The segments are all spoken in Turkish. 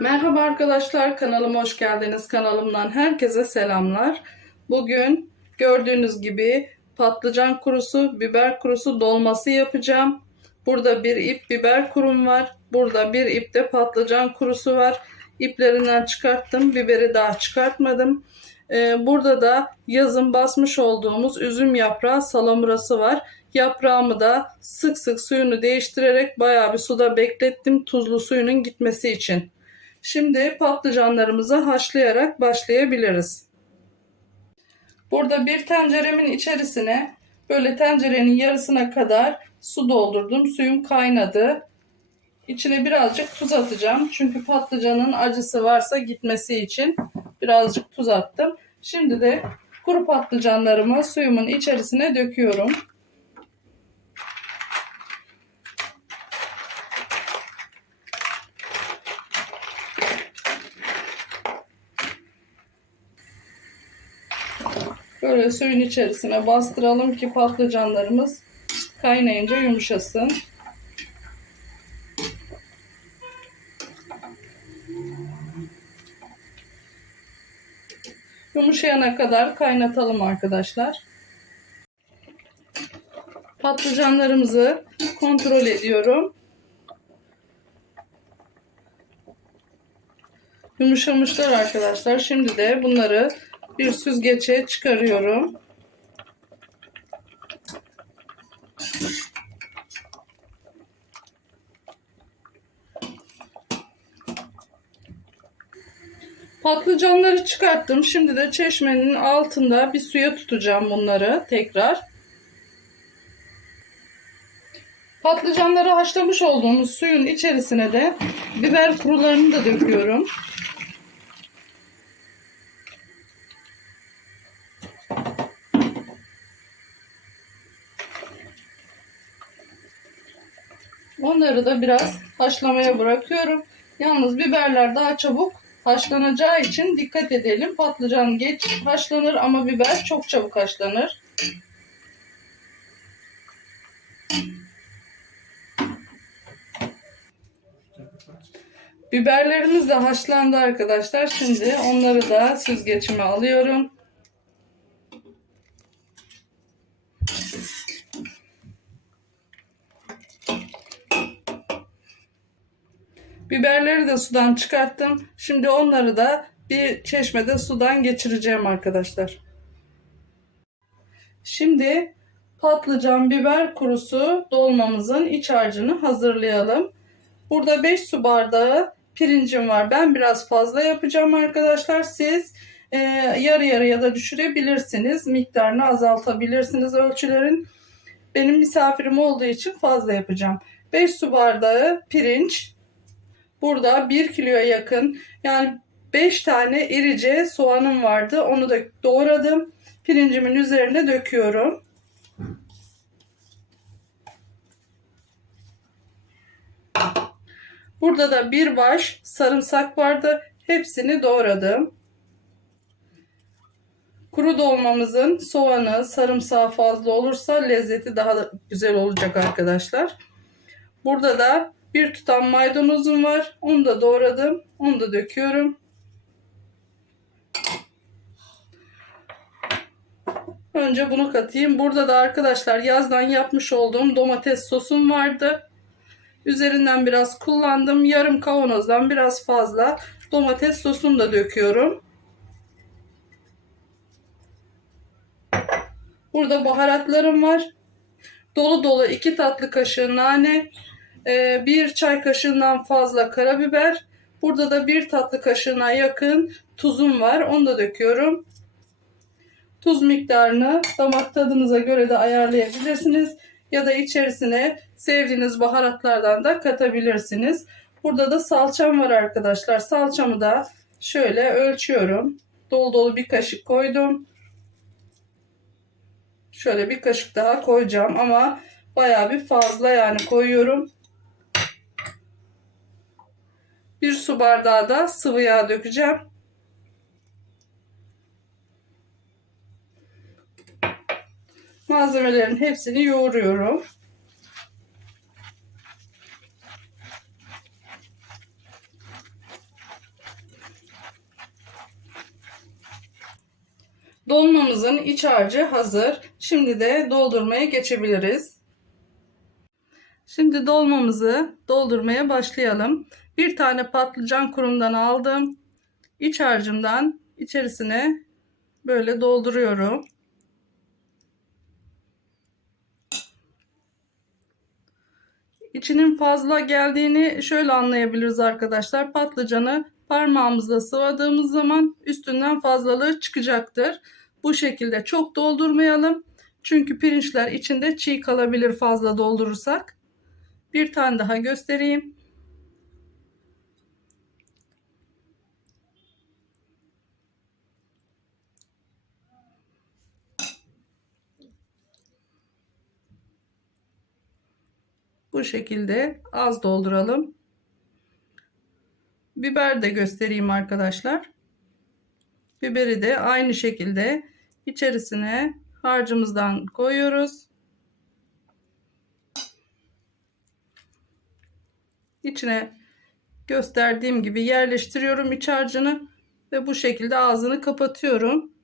Merhaba arkadaşlar kanalıma hoş geldiniz. Kanalımdan herkese selamlar. Bugün gördüğünüz gibi patlıcan kurusu, biber kurusu dolması yapacağım. Burada bir ip biber kurum var. Burada bir ip de patlıcan kurusu var. İplerinden çıkarttım. Biberi daha çıkartmadım. Ee, burada da yazın basmış olduğumuz üzüm yaprağı salamurası var. Yaprağımı da sık sık suyunu değiştirerek bayağı bir suda beklettim tuzlu suyunun gitmesi için. Şimdi patlıcanlarımızı haşlayarak başlayabiliriz. Burada bir tenceremin içerisine böyle tencerenin yarısına kadar su doldurdum. Suyum kaynadı. İçine birazcık tuz atacağım. Çünkü patlıcanın acısı varsa gitmesi için birazcık tuz attım. Şimdi de kuru patlıcanlarımı suyumun içerisine döküyorum. Böyle suyun içerisine bastıralım ki patlıcanlarımız kaynayınca yumuşasın. Yumuşayana kadar kaynatalım arkadaşlar. Patlıcanlarımızı kontrol ediyorum. Yumuşamışlar arkadaşlar. Şimdi de bunları bir süzgece çıkarıyorum. Patlıcanları çıkarttım. Şimdi de çeşmenin altında bir suya tutacağım bunları tekrar. Patlıcanları haşlamış olduğumuz suyun içerisine de biber kurularını da döküyorum. Onları da biraz haşlamaya bırakıyorum. Yalnız biberler daha çabuk haşlanacağı için dikkat edelim. Patlıcan geç haşlanır ama biber çok çabuk haşlanır. Biberlerimiz de haşlandı arkadaşlar. Şimdi onları da süzgeçime alıyorum. Biberleri de sudan çıkarttım. Şimdi onları da bir çeşmede sudan geçireceğim arkadaşlar. Şimdi patlıcan biber kurusu dolmamızın iç harcını hazırlayalım. Burada 5 su bardağı pirincim var. Ben biraz fazla yapacağım arkadaşlar. Siz e, yarı yarıya da düşürebilirsiniz. Miktarını azaltabilirsiniz ölçülerin. Benim misafirim olduğu için fazla yapacağım. 5 su bardağı pirinç, Burada 1 kiloya yakın yani 5 tane irice soğanım vardı. Onu da doğradım. Pirincimin üzerine döküyorum. Burada da bir baş sarımsak vardı. Hepsini doğradım. Kuru dolmamızın soğanı, sarımsağı fazla olursa lezzeti daha da güzel olacak arkadaşlar. Burada da bir tutam maydanozum var. Onu da doğradım. Onu da döküyorum. Önce bunu katayım. Burada da arkadaşlar yazdan yapmış olduğum domates sosum vardı. Üzerinden biraz kullandım. Yarım kavanozdan biraz fazla domates sosunu da döküyorum. Burada baharatlarım var. Dolu dolu 2 tatlı kaşığı nane, ee, bir çay kaşığından fazla karabiber. Burada da bir tatlı kaşığına yakın tuzum var. Onu da döküyorum. Tuz miktarını damak tadınıza göre de ayarlayabilirsiniz. Ya da içerisine sevdiğiniz baharatlardan da katabilirsiniz. Burada da salçam var arkadaşlar. Salçamı da şöyle ölçüyorum. Dolu dolu bir kaşık koydum. Şöyle bir kaşık daha koyacağım ama baya bir fazla yani koyuyorum. 1 su bardağı da sıvı yağ dökeceğim. Malzemelerin hepsini yoğuruyorum. Dolmamızın iç harcı hazır. Şimdi de doldurmaya geçebiliriz. Şimdi dolmamızı doldurmaya başlayalım. Bir tane patlıcan kurumdan aldım. İç harcımdan içerisine böyle dolduruyorum. İçinin fazla geldiğini şöyle anlayabiliriz arkadaşlar. Patlıcanı parmağımızla sıvadığımız zaman üstünden fazlalığı çıkacaktır. Bu şekilde çok doldurmayalım. Çünkü pirinçler içinde çiğ kalabilir fazla doldurursak. Bir tane daha göstereyim. Bu şekilde az dolduralım. Biber de göstereyim arkadaşlar. Biberi de aynı şekilde içerisine harcımızdan koyuyoruz. İçine gösterdiğim gibi yerleştiriyorum iç harcını ve bu şekilde ağzını kapatıyorum.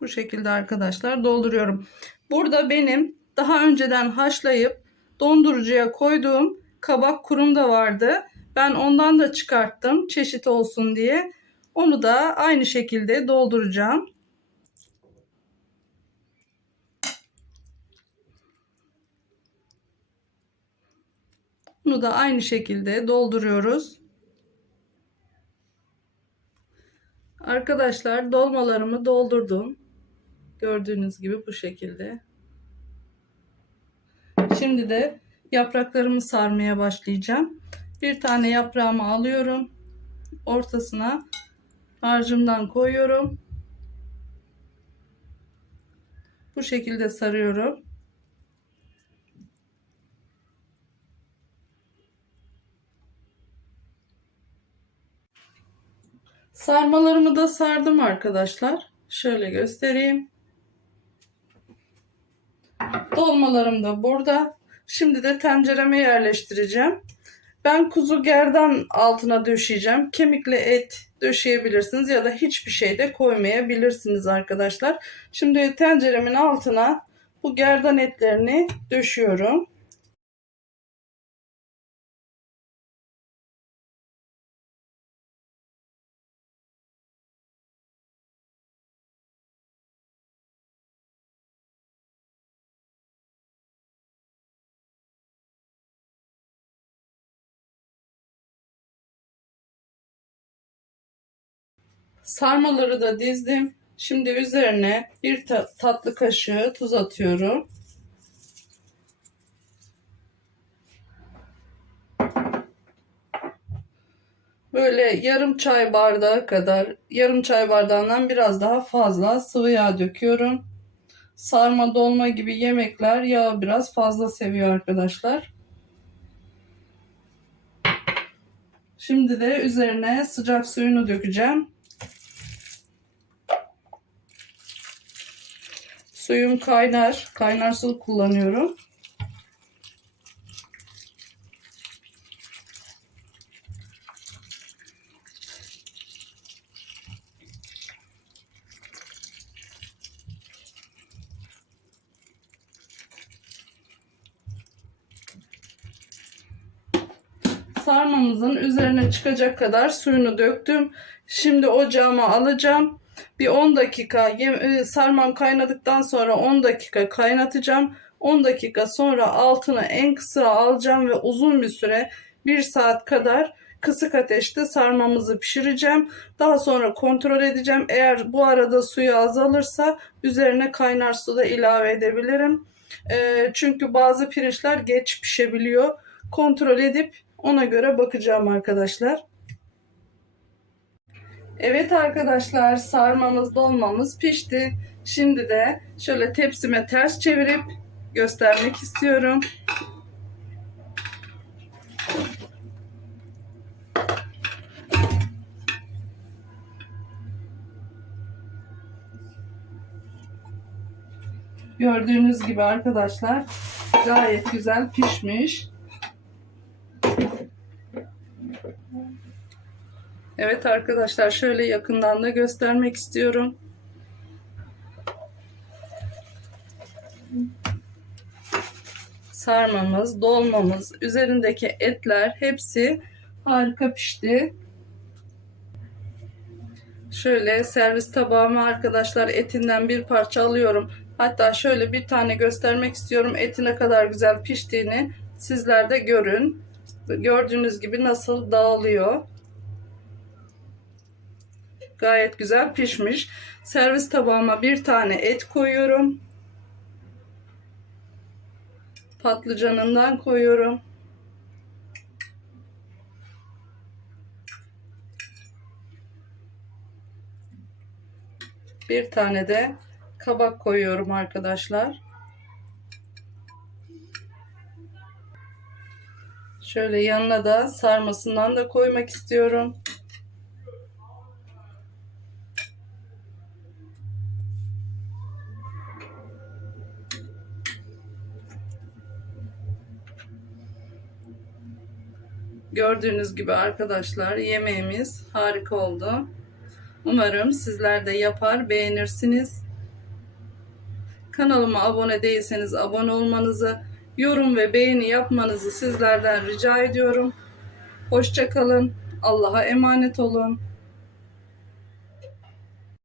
Bu şekilde arkadaşlar dolduruyorum. Burada benim daha önceden haşlayıp dondurucuya koyduğum kabak kurum da vardı. Ben ondan da çıkarttım çeşit olsun diye. Onu da aynı şekilde dolduracağım. Bunu da aynı şekilde dolduruyoruz. Arkadaşlar dolmalarımı doldurdum. Gördüğünüz gibi bu şekilde. Şimdi de yapraklarımı sarmaya başlayacağım. Bir tane yaprağımı alıyorum. Ortasına harcımdan koyuyorum. Bu şekilde sarıyorum. Sarmalarımı da sardım arkadaşlar. Şöyle göstereyim. Dolmalarım da burada. Şimdi de tencereme yerleştireceğim. Ben kuzu gerdan altına döşeyeceğim. Kemikli et döşeyebilirsiniz ya da hiçbir şey de koymayabilirsiniz arkadaşlar. Şimdi tenceremin altına bu gerdan etlerini döşüyorum. Sarmaları da dizdim. Şimdi üzerine bir tatlı kaşığı tuz atıyorum. Böyle yarım çay bardağı kadar, yarım çay bardağından biraz daha fazla sıvı yağ döküyorum. Sarma dolma gibi yemekler yağ biraz fazla seviyor arkadaşlar. Şimdi de üzerine sıcak suyunu dökeceğim. Suyum kaynar. Kaynar su kullanıyorum. Sarmamızın üzerine çıkacak kadar suyunu döktüm. Şimdi ocağıma alacağım. Bir 10 dakika e, sarmam kaynadıktan sonra 10 dakika kaynatacağım. 10 dakika sonra altını en kısa alacağım ve uzun bir süre 1 saat kadar kısık ateşte sarmamızı pişireceğim. Daha sonra kontrol edeceğim. Eğer bu arada suyu azalırsa üzerine kaynar su da ilave edebilirim. E, çünkü bazı pirinçler geç pişebiliyor. Kontrol edip ona göre bakacağım arkadaşlar. Evet arkadaşlar sarmamız dolmamız pişti. Şimdi de şöyle tepsime ters çevirip göstermek istiyorum. Gördüğünüz gibi arkadaşlar gayet güzel pişmiş. Evet arkadaşlar şöyle yakından da göstermek istiyorum. Sarmamız, dolmamız, üzerindeki etler hepsi harika pişti. Şöyle servis tabağıma arkadaşlar etinden bir parça alıyorum. Hatta şöyle bir tane göstermek istiyorum. Eti ne kadar güzel piştiğini sizler de görün. Gördüğünüz gibi nasıl dağılıyor. Gayet güzel pişmiş. Servis tabağıma bir tane et koyuyorum. Patlıcanından koyuyorum. Bir tane de kabak koyuyorum arkadaşlar. Şöyle yanına da sarmasından da koymak istiyorum. Gördüğünüz gibi arkadaşlar yemeğimiz harika oldu. Umarım sizler de yapar beğenirsiniz. Kanalıma abone değilseniz abone olmanızı, yorum ve beğeni yapmanızı sizlerden rica ediyorum. Hoşçakalın. Allah'a emanet olun.